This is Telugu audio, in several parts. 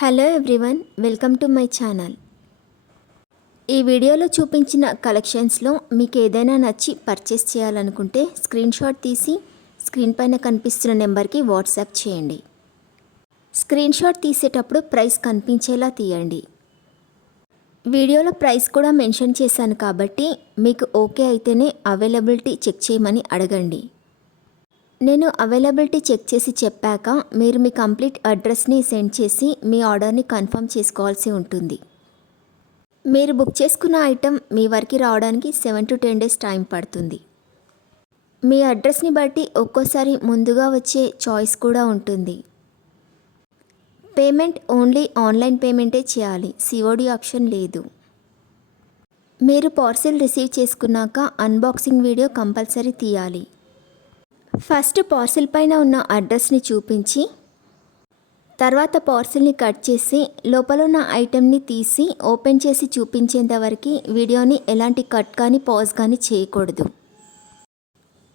Hello everyone, welcome to my channel. ఈ వీడియోలో చూపించిన కలెక్షన్స్లో మీకు ఏదైనా నచ్చి పర్చేస్ చేయాలనుకుంటే స్క్రీన్ షాట్ తీసి స్క్రీన్ పైన కనిపిస్తున్న నెంబర్కి వాట్సాప్ చేయండి. స్క్రీన్ షాట్ తీసేటప్పుడు ప్రైస్ కనిపించేలా తీయండి. వీడియోలో ప్రైస్ కూడా మెన్షన్ చేశాను కాబట్టి మీకు ఓకే అయితేనే అవైలబిలిటీ చెక్ చేయమని అడగండి. నేను అవైలబిలిటీ చెక్ చేసి చెప్పాక మీరు మీ కంప్లీట్ అడ్రస్ని సెండ్ చేసి మీ ఆర్డర్ని కన్ఫర్మ్ చేసుకోవాల్సి ఉంటుంది. మీరు బుక్ చేసుకున్న ఐటెం మీ వరకు రావడానికి 7 to 10 days టైం పడుతుంది. మీ అడ్రస్ని బట్టి ఒక్కోసారి ముందుగా వచ్చే చాయిస్ కూడా ఉంటుంది. పేమెంట్ ఓన్లీ ఆన్లైన్ పేమెంటే చేయాలి, సిఓడి ఆప్షన్ లేదు. మీరు పార్సిల్ రిసీవ్ చేసుకున్నాక అన్బాక్సింగ్ వీడియో కంపల్సరీ తీయాలి. ఫస్ట్ పార్సిల్ పైన ఉన్న అడ్రస్ని చూపించి తర్వాత పార్సిల్ని కట్ చేసి లోపల ఉన్న ఐటెంని తీసి ఓపెన్ చేసి చూపించేంత వరకు వీడియోని ఎలాంటి కట్ కానీ పాజ్ కానీ చేయకూడదు.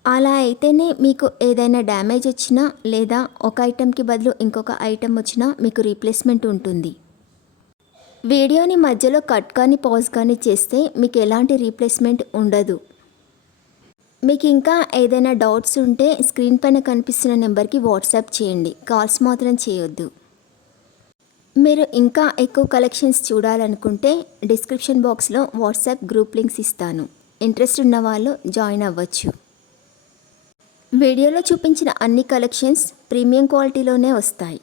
అలా అయితేనే మీకు ఏదైనా డ్యామేజ్ వచ్చినా లేదా ఒక ఐటెంకి బదులు ఇంకొక ఐటెం వచ్చినా మీకు రీప్లేస్మెంట్ ఉంటుంది. వీడియోని మధ్యలో కట్ కానీ పాజ్ కానీ చేస్తే మీకు ఎలాంటి రీప్లేస్మెంట్ ఉండదు. మీకు ఇంకా ఏదైనా డౌట్స్ ఉంటే స్క్రీన్ పైన కనిపిస్తున్న నెంబర్కి వాట్సాప్ చేయండి, కాల్స్ మాత్రం చేయొద్దు. మీరు ఇంకా ఎక్కువ కలెక్షన్స్ చూడాలనుకుంటే డిస్క్రిప్షన్ బాక్స్లో వాట్సాప్ గ్రూప్ లింక్స్ ఇస్తాను, ఇంట్రెస్ట్ ఉన్న వాళ్ళు జాయిన్ అవ్వచ్చు. వీడియోలో చూపించిన అన్ని కలెక్షన్స్ ప్రీమియం క్వాలిటీలోనే వస్తాయి.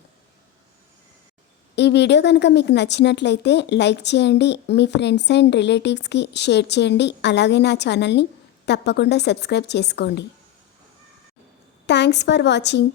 ఈ వీడియో కనుక మీకు నచ్చినట్లయితే లైక్ చేయండి, మీ ఫ్రెండ్స్ అండ్ రిలేటివ్స్కి షేర్ చేయండి. అలాగే నా ఛానల్ని తప్పకుండా సబ్స్క్రైబ్ చేసుకోండి. Thanks for watching.